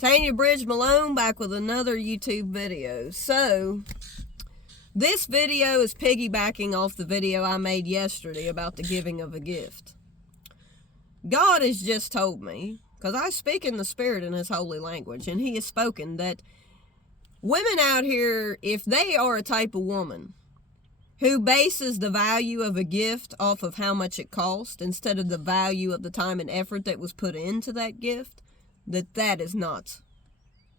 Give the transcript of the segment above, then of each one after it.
Tanya Bridge Malone back with another YouTube video. So, this video is piggybacking off the video I made yesterday about the giving of a gift. God has just told me, because I speak in the Spirit in His holy language, and He has spoken that women out here, if they are a type of woman who bases the value of a gift off of how much it cost instead of the value of the time and effort that was put into that gift, that is not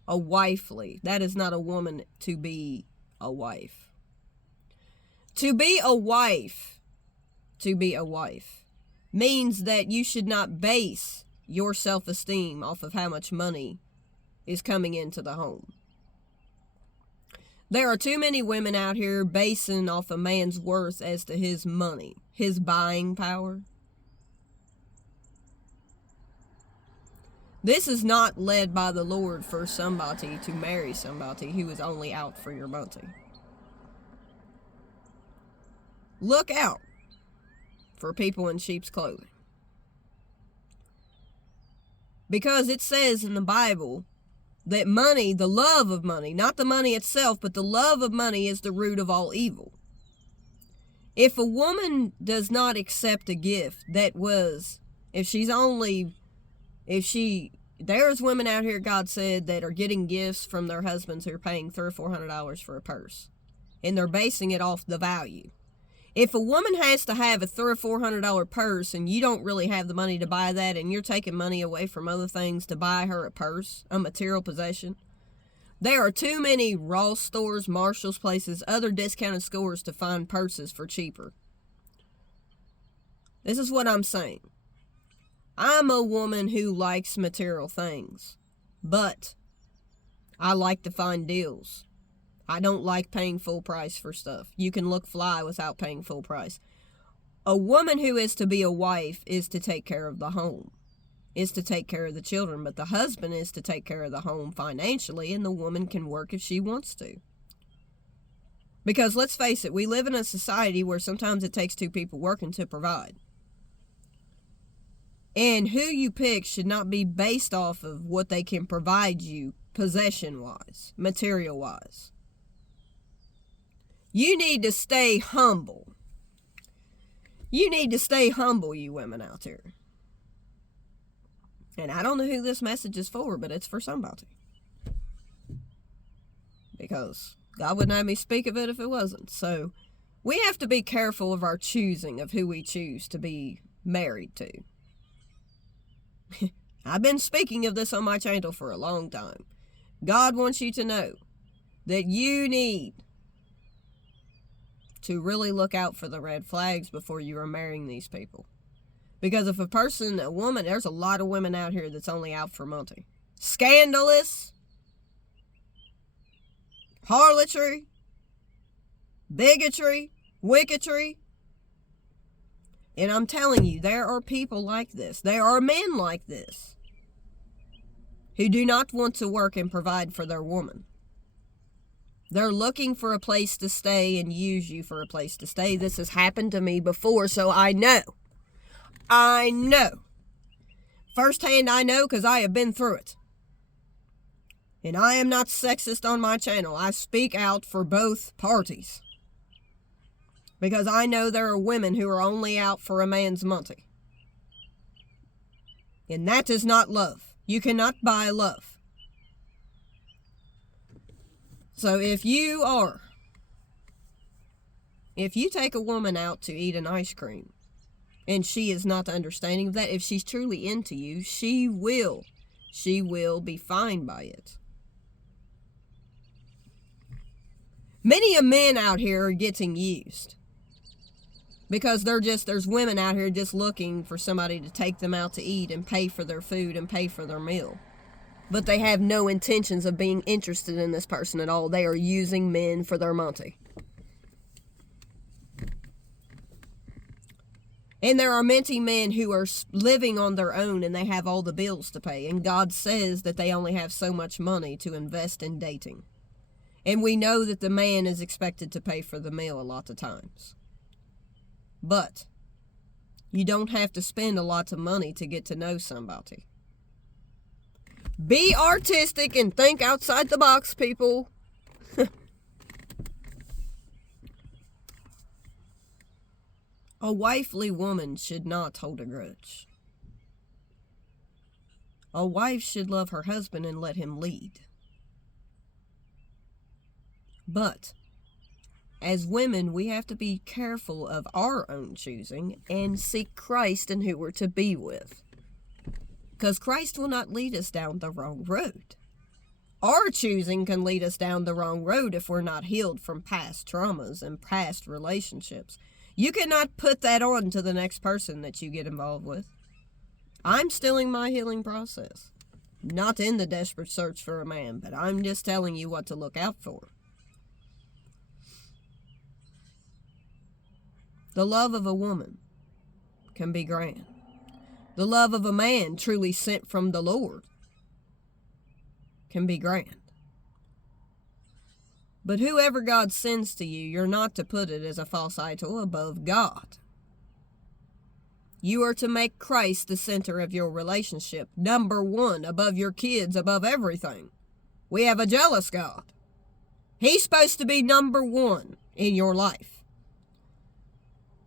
a wifely. That is not a woman to be a wife. To be a wife means that you should not base your self-esteem off of how much money is coming into the home. There are too many women out here basing off a man's worth as to his money, his buying power. This is not led by the Lord for somebody to marry somebody who is only out for your money. Look out for people in sheep's clothing. Because it says in the Bible that money, the love of money, not the money itself, but the love of money is the root of all evil. If a woman does not accept a gift there's women out here, God said, that are getting gifts from their husbands who are paying $300 or $400 for a purse. And they're basing it off the value. If a woman has to have a $300 or $400 purse and you don't really have the money to buy that, and you're taking money away from other things to buy her a purse, a material possession, there are too many Ross stores, Marshall's places, other discounted stores to find purses for cheaper. This is what I'm saying. I'm a woman who likes material things, but I like to find deals. I don't like paying full price for stuff. You can look fly without paying full price. A woman who is to be a wife is to take care of the home, is to take care of the children, but the husband is to take care of the home financially, and the woman can work if she wants to. Because let's face it, we live in a society where sometimes it takes two people working to provide. And who you pick should not be based off of what they can provide you possession-wise, material-wise. You need to stay humble. You need to stay humble, you women out there. And I don't know who this message is for, but it's for somebody. Because God wouldn't have me speak of it if it wasn't. So we have to be careful of our choosing of who we choose to be married to. I've been speaking of this on my channel for a long time. God wants you to know that you need to really look out for the red flags before you are marrying these people. Because if a woman, there's a lot of women out here that's only out for money. Scandalous, harlotry, bigotry, wicketry. And I'm telling you, there are people like this. There are men like this who do not want to work and provide for their woman. They're looking for a place to stay and use you for a place to stay. This has happened to me before, so I know. I know. Firsthand, I know because I have been through it. And I am not sexist on my channel. I speak out for both parties. Because I know there are women who are only out for a man's money. And that is not love. You cannot buy love. So if you take a woman out to eat an ice cream and she is not understanding of that, if she's truly into you, she will be fine by it. Many of men out here are getting used. Because there's women out here just looking for somebody to take them out to eat and pay for their food and pay for their meal. But they have no intentions of being interested in this person at all. They are using men for their money. And there are many men who are living on their own and they have all the bills to pay. And God says that they only have so much money to invest in dating. And we know that the man is expected to pay for the meal a lot of times. But you don't have to spend a lot of money to get to know somebody. Be artistic and think outside the box, people. A wifely woman should not hold a grudge. A wife should love her husband and let him lead. But as women, we have to be careful of our own choosing and seek Christ in who we're to be with. Because Christ will not lead us down the wrong road. Our choosing can lead us down the wrong road if we're not healed from past traumas and past relationships. You cannot put that on to the next person that you get involved with. I'm still in my healing process. Not in the desperate search for a man, but I'm just telling you what to look out for. The love of a woman can be grand. The love of a man truly sent from the Lord can be grand. But whoever God sends to you, you're not to put it as a false idol above God. You are to make Christ the center of your relationship, number one, above your kids, above everything. We have a jealous God. He's supposed to be number one in your life.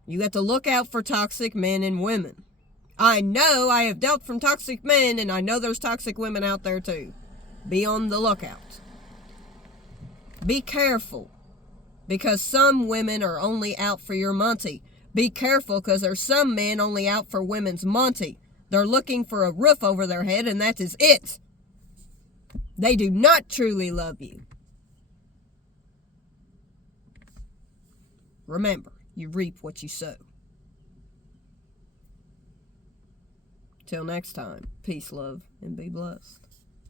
You got to look out for toxic men and women. I know I have dealt from toxic men, and I know there's toxic women out there too. Be on the lookout. Be careful, because some women are only out for your money. Be careful, because there's some men only out for women's money. They're looking for a roof over their head, and that is it. They do not truly love you. Remember, you reap what you sow. Till next time, peace, love, and be blessed.